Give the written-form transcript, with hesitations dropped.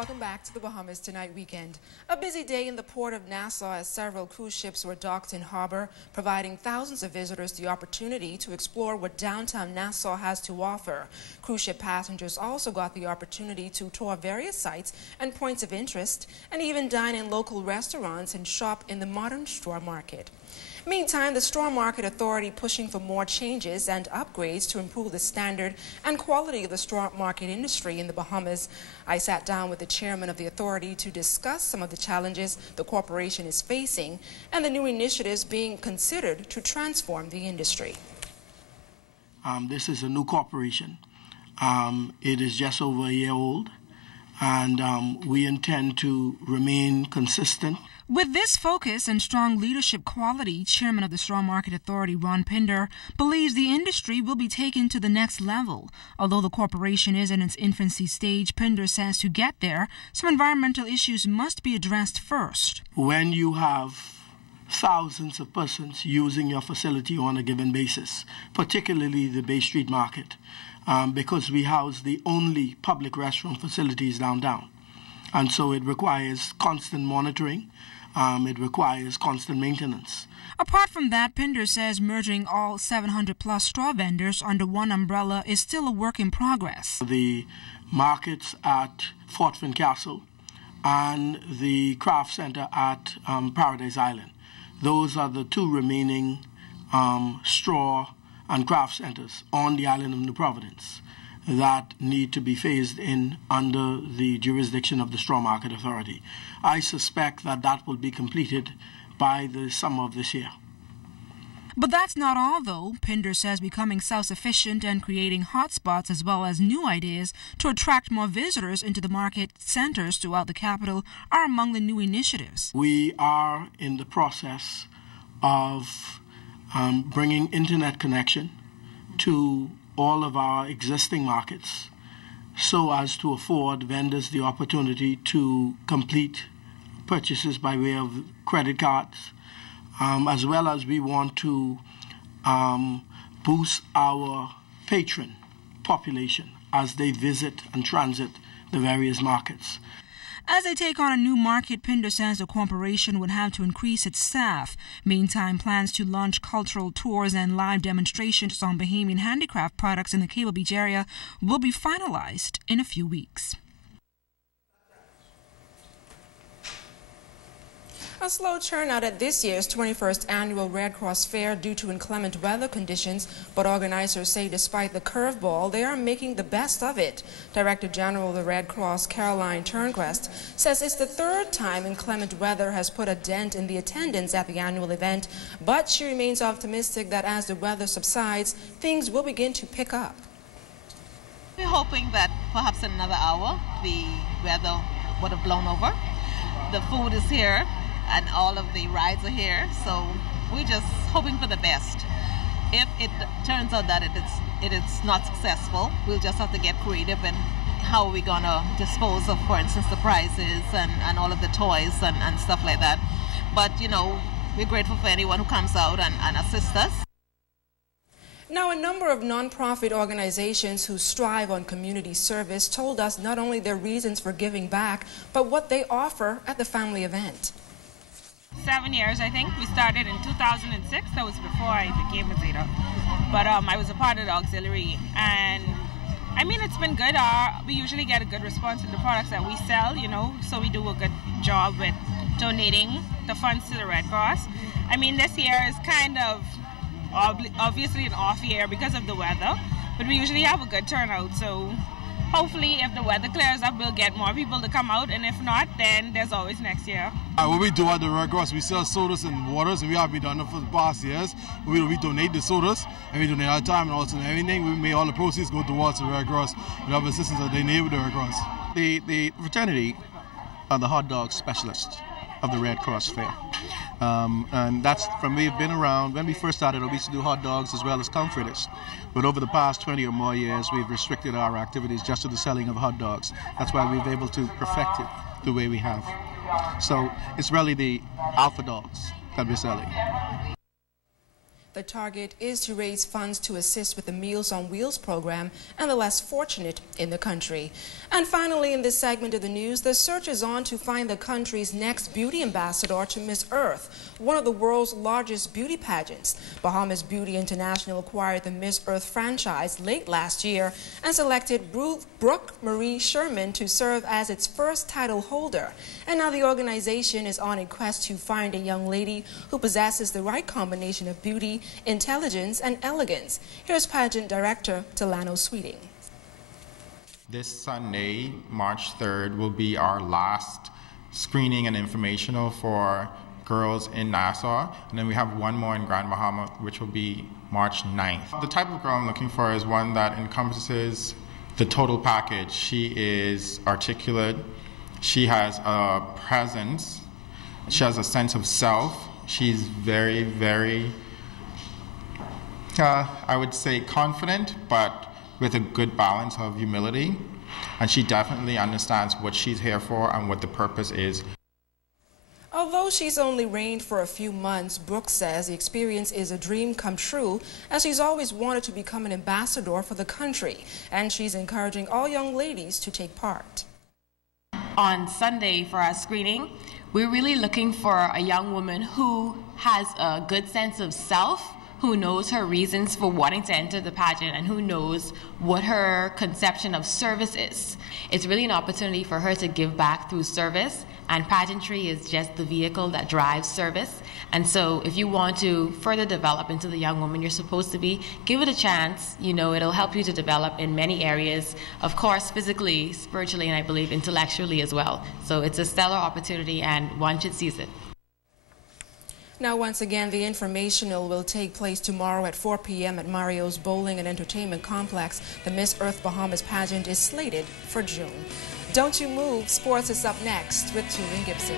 Welcome back to the Bahamas Tonight Weekend. A busy day in the port of Nassau as several cruise ships were docked in harbor, providing thousands of visitors the opportunity to explore what downtown Nassau has to offer. Cruise ship passengers also got the opportunity to tour various sites and points of interest, and even dine in local restaurants and shop in the modern straw market. Meantime, the Straw Market Authority pushing for more changes and upgrades to improve the standard and quality of the straw market industry in the Bahamas. I sat down with the chairman of the authority to discuss some of the challenges the corporation is facing and the new initiatives being considered to transform the industry. This is a new corporation. It is just over a year old, and we intend to remain consistent. With this focus and strong leadership quality, Chairman of the Straw Market Authority, Ron Pinder, believes the industry will be taken to the next level. Although the corporation is in its infancy stage, Pinder says to get there, some environmental issues must be addressed first. When you have thousands of persons using your facility on a given basis, particularly the Bay Street Market, because we house the only public restroom facilities downtown. And so it requires constant monitoring. It requires constant maintenance. Apart from that, Pinder says merging all 700-plus straw vendors under one umbrella is still a work in progress. The markets at Fort Fincastle and the craft center at Paradise Island. Those are the two remaining straw and craft centers on the island of New Providence that need to be phased in under the jurisdiction of the Straw Market Authority. I suspect that that will be completed by the summer of this year. But that's not all, though. Pinder says becoming self-sufficient and creating hotspots as well as new ideas to attract more visitors into the market centers throughout the capital are among the new initiatives. We are in the process of bringing internet connection to all of our existing markets so as to afford vendors the opportunity to complete purchases by way of credit cards, as well as we want to boost our patron population as they visit and transit the various markets. As they take on a new market, Pinder says the corporation would have to increase its staff. Meantime, plans to launch cultural tours and live demonstrations on Bahamian handicraft products in the Cable Beach area will be finalized in a few weeks. A slow turnout at this year's 21st Annual Red Cross Fair due to inclement weather conditions, but organizers say despite the curveball, they are making the best of it. Director General of the Red Cross, Caroline Turnquest, says it's the third time inclement weather has put a dent in the attendance at the annual event, but she remains optimistic that as the weather subsides, things will begin to pick up. We're hoping that perhaps in another hour, the weather would have blown over. The food is here, and all of the rides are here, so we're just hoping for the best. If it turns out that it is not successful, we'll just have to get creative in how we're going to dispose of, for instance, the prizes and all of the toys and stuff like that. But, you know, we're grateful for anyone who comes out and assists us. Now, a number of nonprofit organizations who strive on community service told us not only their reasons for giving back, but what they offer at the family event. 7 years, I think. We started in 2006. That was before I became a Zeta. But I was a part of the auxiliary, and I mean, it's been good. We usually get a good response to the products that we sell, you know, so we do a good job with donating the funds to the Red Cross. I mean, this year is kind of obviously an off year because of the weather, but we usually have a good turnout, so hopefully if the weather clears up, we'll get more people to come out, and if not, then there's always next year. What we do at the Red Cross, we sell sodas and waters, and we have been done it for the past years. We donate the sodas, and we donate our time and also everything. We make all the proceeds go towards the Red Cross and have assistance that they need with the Red Cross. The fraternity are the hot dog specialists of the Red Cross Fair. And that's from we've been around. When we first started, we used to do hot dogs as well as comforters. But over the past 20 or more years, we've restricted our activities just to the selling of hot dogs. That's why we've been able to perfect it the way we have. So it's really the alpha dogs that we're selling. The target is to raise funds to assist with the Meals on Wheels program and the less fortunate in the country. And finally, in this segment of the news, the search is on to find the country's next beauty ambassador to Miss Earth, one of the world's largest beauty pageants. Bahamas Beauty International acquired the Miss Earth franchise late last year and selected Brooke Marie Sherman to serve as its first title holder. And now the organization is on a quest to find a young lady who possesses the right combination of beauty, intelligence, and elegance. Here's pageant director Delano Sweeting. This Sunday, March 3rd, will be our last screening and informational for girls in Nassau, and then we have one more in Grand Bahama, which will be March 9th. The type of girl I'm looking for is one that encompasses the total package. She is articulate, she has a presence, she has a sense of self, she's very, very I would say confident, but with a good balance of humility. And she definitely understands what she's here for and what the purpose is. Although she's only reigned for a few months, Brooke says the experience is a dream come true, as she's always wanted to become an ambassador for the country. And she's encouraging all young ladies to take part. On Sunday for our screening, we're really looking for a young woman who has a good sense of self, who knows her reasons for wanting to enter the pageant, and who knows what her conception of service is. It's really an opportunity for her to give back through service, and pageantry is just the vehicle that drives service. And so if you want to further develop into the young woman you're supposed to be, give it a chance. You know, it'll help you to develop in many areas, of course, physically, spiritually, and I believe intellectually as well. So it's a stellar opportunity, and one should seize it. Now, once again, the informational will take place tomorrow at 4 p.m. at Mario's Bowling and Entertainment Complex. The Miss Earth Bahamas pageant is slated for June. Don't you move. Sports is up next with Julian Gibson.